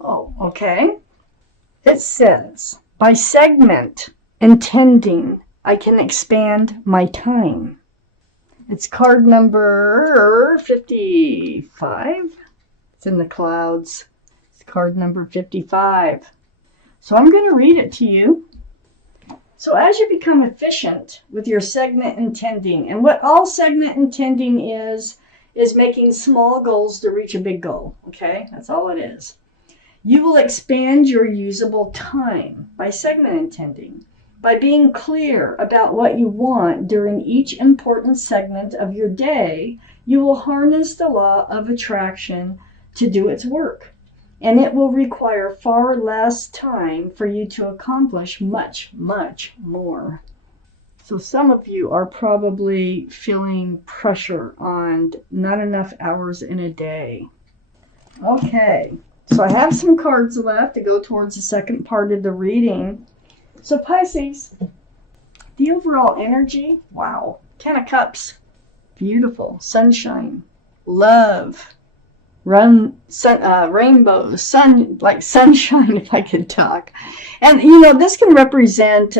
Oh, okay. It says, by segment intending, I can expand my time. It's card number 55. It's in the clouds. It's card number 55. So I'm going to read it to you. So as you become efficient with your segment intending, and what all segment intending is making small goals to reach a big goal. Okay, that's all it is. You will expand your usable time by segment intending, by being clear about what you want during each important segment of your day. You will harness the law of attraction to do its work, and it will require far less time for you to accomplish much, much more. So some of you are probably feeling pressure on not enough hours in a day. Okay, so I have some cards left to go towards the second part of the reading. So Pisces, the overall energy, wow. 10 of Cups, beautiful, sunshine, love, rainbows, sun, like sunshine, if I could talk. And, this can represent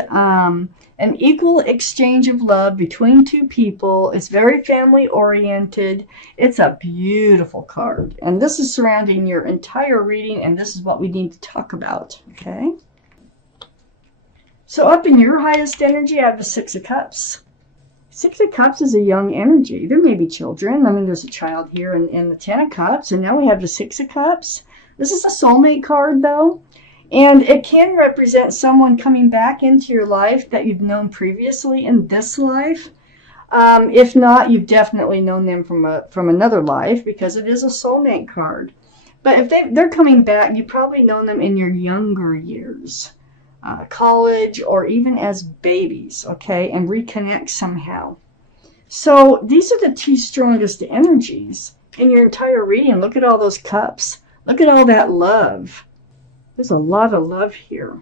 an equal exchange of love between two people. It's very family oriented. It's a beautiful card. And this is surrounding your entire reading, and this is what we need to talk about, okay? So up in your highest energy, I have the Six of Cups. Six of Cups is a young energy. There may be children. I mean, there's a child here in the Ten of Cups, and now we have the Six of Cups. This is a soulmate card, though, and it can represent someone coming back into your life that you've known previously in this life. If not, you've definitely known them from another life, because it is a soulmate card. But if they're coming back, you've probably known them in your younger years. College, or even as babies, okay, and reconnect somehow. So these are the two strongest energies in your entire reading. Look at all those cups. Look at all that love. There's a lot of love here.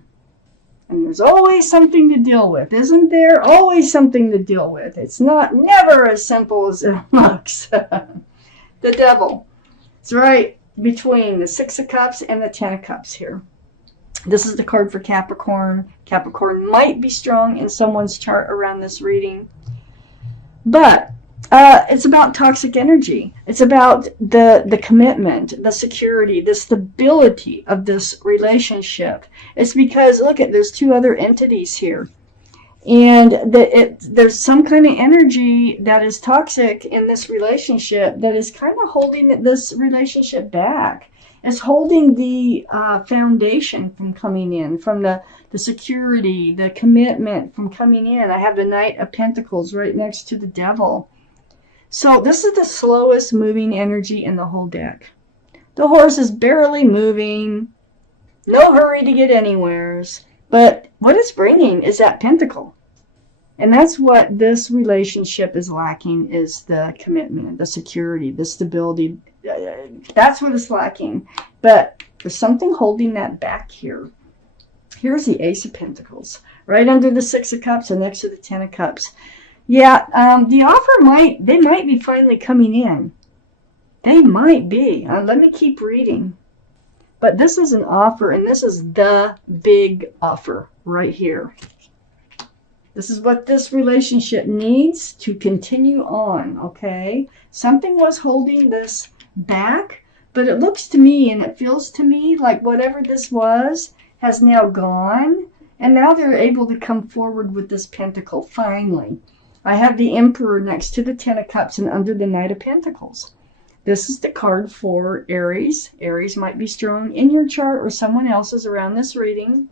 And there's always something to deal with, isn't there? Always something to deal with. It's never as simple as it looks. The devil. It's right between the Six of Cups and the Ten of Cups here. This is the card for Capricorn. Capricorn might be strong in someone's chart around this reading. But it's about toxic energy. It's about the commitment, the security, the stability of this relationship. It's because, look, there's two other entities here. And there's some kind of energy that is toxic in this relationship that is kind of holding this relationship back. It's holding the foundation from coming in, from the security, the commitment from coming in. I have the Knight of Pentacles right next to the Devil. So this is the slowest moving energy in the whole deck. The horse is barely moving, no hurry to get anywheres. But what it's bringing is that pentacle. And that's what this relationship is lacking, is the commitment, the security, the stability. That's what it's lacking. But there's something holding that back here. Here's the Ace of Pentacles, right under the Six of Cups and next to the Ten of Cups. Yeah, the offer they might be finally coming in. They might be. Let me keep reading. But this is an offer, and this is the big offer right here. This is what this relationship needs to continue on, okay? Something was holding this back, but it looks to me and it feels to me like whatever this was has now gone, and now they're able to come forward with this pentacle finally. I have the Emperor next to the Ten of Cups and under the Knight of Pentacles. This is the card for Aries. Aries might be strong in your chart or someone else's around this reading.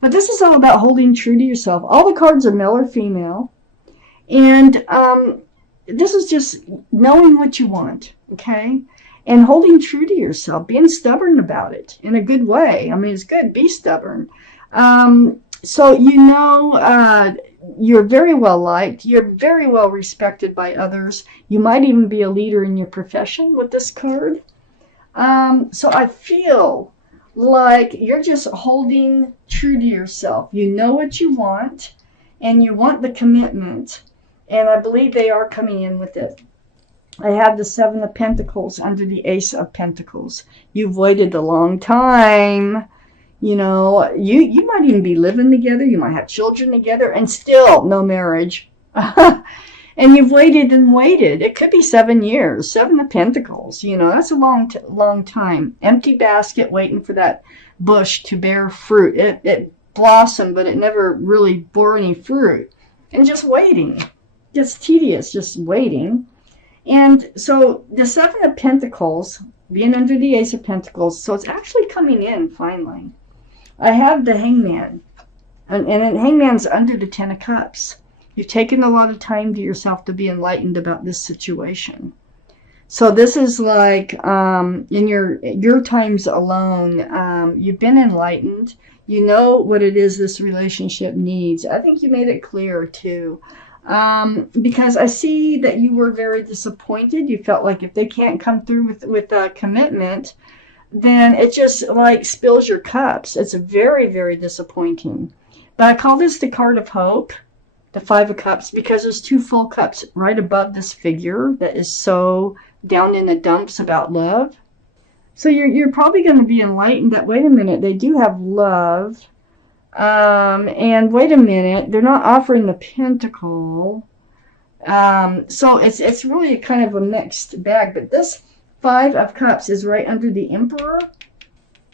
But this is all about holding true to yourself. All the cards are male or female. And this is just knowing what you want, okay? And holding true to yourself, being stubborn about it in a good way. I mean, it's good, be stubborn. So you're very well liked. You're very well respected by others. You might even be a leader in your profession with this card. So I feel like you're just holding true to yourself. You know what you want, and you want the commitment. And I believe they are coming in with it. I have the Seven of Pentacles under the Ace of Pentacles. You've waited a long time. You know, you might even be living together. You might have children together and still no marriage. And you've waited and waited. It could be 7 years. Seven of Pentacles. You know, that's a long time. Empty basket waiting for that bush to bear fruit. It blossomed, but it never really bore any fruit. And just waiting. Just tedious, just waiting. And so the Seven of Pentacles being under the Ace of Pentacles, so it's actually coming in finally. I have the Hangman, and Hangman's under the Ten of Cups. You've taken a lot of time to yourself to be enlightened about this situation. So this is like in your times alone, you've been enlightened. You know what it is this relationship needs. I think you made it clear too. Because I see that you were very disappointed. You felt like if they can't come through with a commitment, then it just like spills your cups. It's very, very disappointing. But I call this the card of hope, the Five of Cups, because there's two full cups right above this figure that is so down in the dumps about love. So you're probably going to be enlightened that, wait a minute, they do have love. And wait a minute, they're not offering the Pentacle. So it's really kind of a mixed bag. But this Five of Cups is right under the Emperor.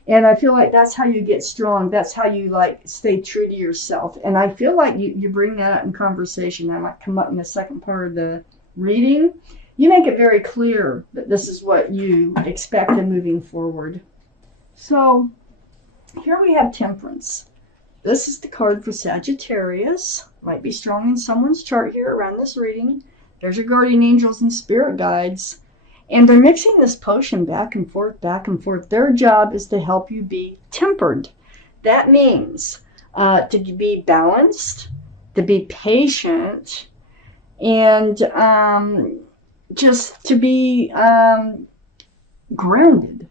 And I feel like that's how you get strong. That's how you like stay true to yourself. And I feel like you bring that up in conversation. That might come up in the second part of the reading. You make it very clear that this is what you expect in moving forward. So here we have Temperance. This is the card for Sagittarius. Might be strong in someone's chart here around this reading. There's your guardian angels and spirit guides. And they're mixing this potion back and forth, back and forth. Their job is to help you be tempered. That means to be balanced, to be patient, and just to be grounded.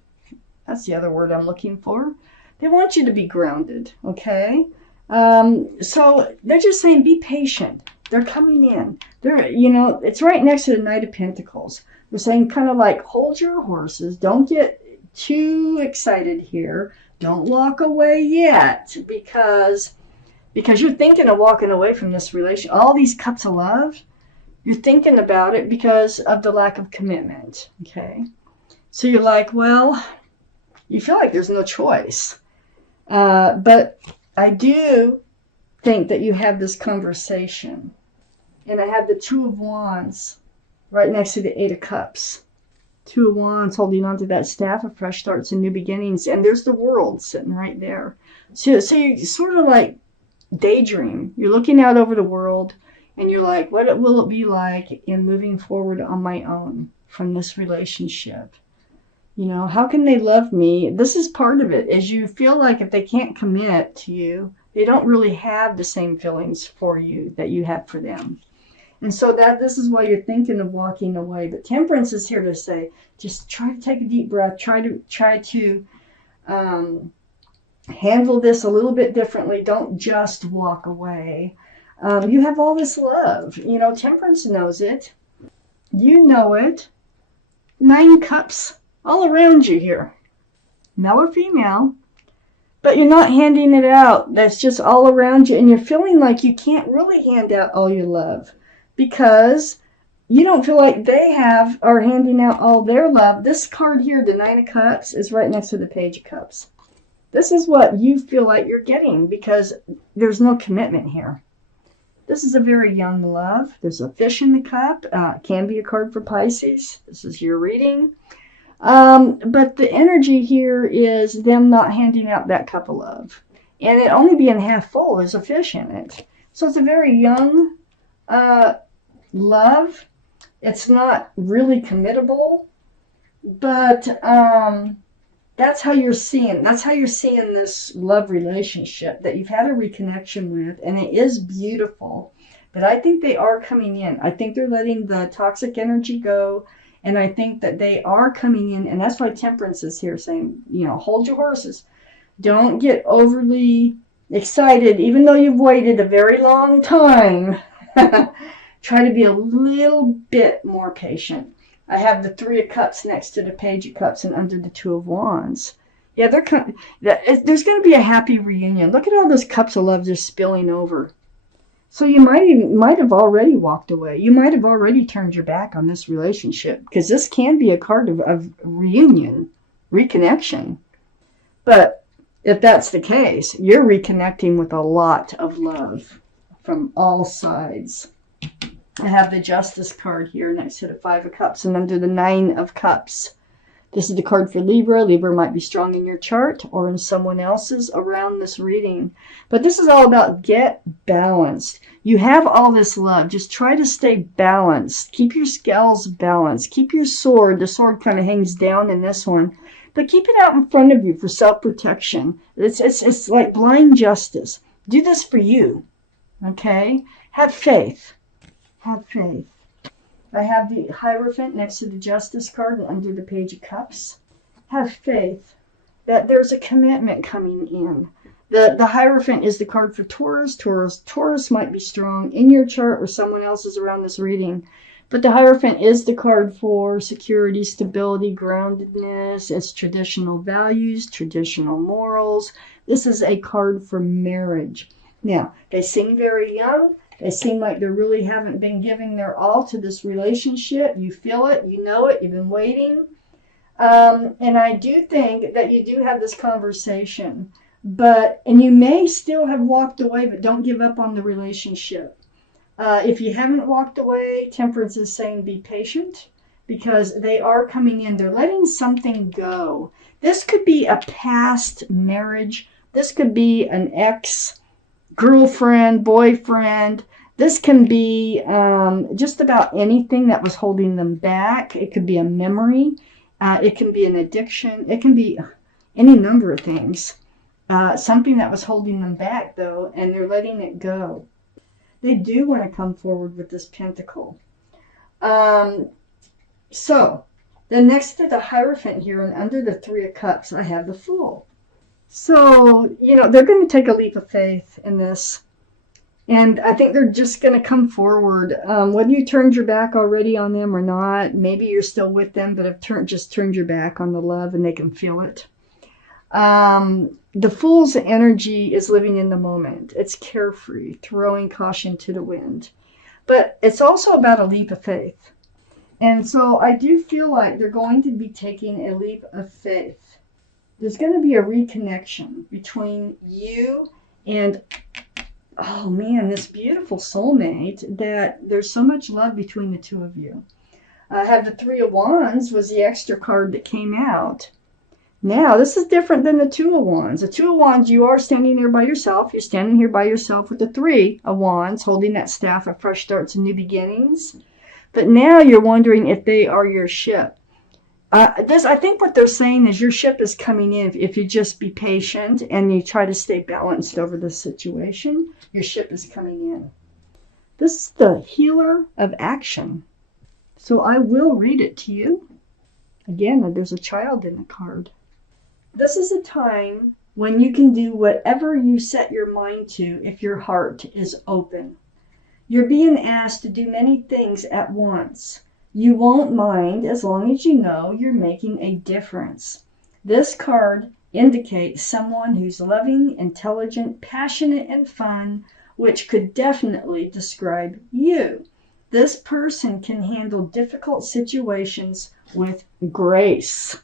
That's the other word I'm looking for. They want you to be grounded, okay? So they're just saying be patient. They're coming in. They're, you know, it's right next to the Knight of Pentacles. We're saying kind of like hold your horses. Don't get too excited here. Don't walk away yet because you're thinking of walking away from this relation. All these cups of love, you're thinking about it because of the lack of commitment, okay? So you're like, well, you feel like there's no choice. But I do think that you have this conversation. And I have the Two of Wands right next to the Eight of Cups. Two of Wands holding on to that staff of fresh starts and new beginnings. And there's the World sitting right there. So you sort of like daydream. You're looking out over the world and you're like, what will it be like in moving forward on my own from this relationship? You know, how can they love me? This is part of it, is you feel like if they can't commit to you, they don't really have the same feelings for you that you have for them. And so this is why you're thinking of walking away. But Temperance is here to say, just try to take a deep breath. Try to handle this a little bit differently. Don't just walk away. You have all this love. You know, Temperance knows it. You know it. 9 cups all around you here. Male or female. But you're not handing it out. That's just all around you. And you're feeling like you can't really hand out all your love, because you don't feel like they are handing out all their love. This card here, the Nine of Cups, is right next to the Page of Cups. This is what you feel like you're getting because there's no commitment here. This is a very young love. There's a Fish in the Cup. Can be a card for Pisces. This is your reading. But the energy here is them not handing out that cup of love. And it only being half full, there's a fish in it. So it's a very young love. It's not really committable, but that's how you're seeing this love relationship that you've had a reconnection with, and it is beautiful. But I think they are coming in. I think they're letting the toxic energy go, and I think that they are coming in, and that's why Temperance is here saying, you know, hold your horses. Don't get overly excited, even though you've waited a very long time. Try to be a little bit more patient. I have the Three of Cups next to the Page of Cups and under the Two of Wands. Yeah, there's going to be a happy reunion. Look at all those cups of love just spilling over. So you might have already walked away. You might have already turned your back on this relationship, because this can be a card of reunion, reconnection. But if that's the case, you're reconnecting with a lot of love from all sides. I have the Justice card here next to the Five of Cups and under the Nine of Cups. This is the card for Libra. Libra might be strong in your chart or in someone else's around this reading. But this is all about get balanced. You have all this love. Just try to stay balanced. Keep your scales balanced. Keep your sword. The sword kind of hangs down in this one. But keep it out in front of you for self-protection. It's like blind justice. Do this for you. Okay? Have faith. Have faith. I have the Hierophant next to the Justice card and under the Page of Cups. Have faith that there's a commitment coming in. The Hierophant is the card for Taurus. Taurus might be strong in your chart or someone else's around this reading. But the Hierophant is the card for security, stability, groundedness. It's traditional values, traditional morals. This is a card for marriage. Now, they seem very young. They seem like they really haven't been giving their all to this relationship. You feel it. You know it. You've been waiting. And I do think that you do have this conversation. And you may still have walked away, but don't give up on the relationship. If you haven't walked away, Temperance is saying be patient, because they are coming in. They're letting something go. This could be a past marriage. This could be an ex-girlfriend, boyfriend. This can be just about anything that was holding them back. It could be a memory. It can be an addiction. It can be any number of things. Something that was holding them back, though, and they're letting it go. They do want to come forward with this Pentacle. So, then next to the Hierophant here and under the Three of Cups, I have the Fool. So, they're going to take a leap of faith in this. And I think they're just going to come forward. Whether you turned your back already on them or not, maybe you're still with them, but have just turned your back on the love and they can feel it. The Fool's energy is living in the moment. It's carefree, throwing caution to the wind. But it's also about a leap of faith. And so I do feel like they're going to be taking a leap of faith. There's going to be a reconnection between you and, oh man, this beautiful soulmate, that there's so much love between the two of you. I have the Three of Wands was the extra card that came out. Now, this is different than the Two of Wands. The Two of Wands, you are standing there by yourself. You're standing here by yourself with the Three of Wands, holding that staff of fresh starts and new beginnings. But now you're wondering if they are your ship. I think what they're saying is your ship is coming in. If you just be patient and you try to stay balanced over the situation, your ship is coming in. This is the Healer of Action. So I will read it to you. Again, there's a child in the card. This is a time when you can do whatever you set your mind to if your heart is open. You're being asked to do many things at once. You won't mind as long as you know you're making a difference. This card indicates someone who's loving, intelligent, passionate, and fun, which could definitely describe you. This person can handle difficult situations with grace.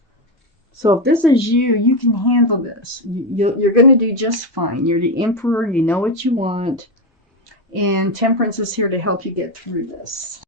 So if this is you, you can handle this. You're going to do just fine. You're the Emperor. You know what you want. And Temperance is here to help you get through this.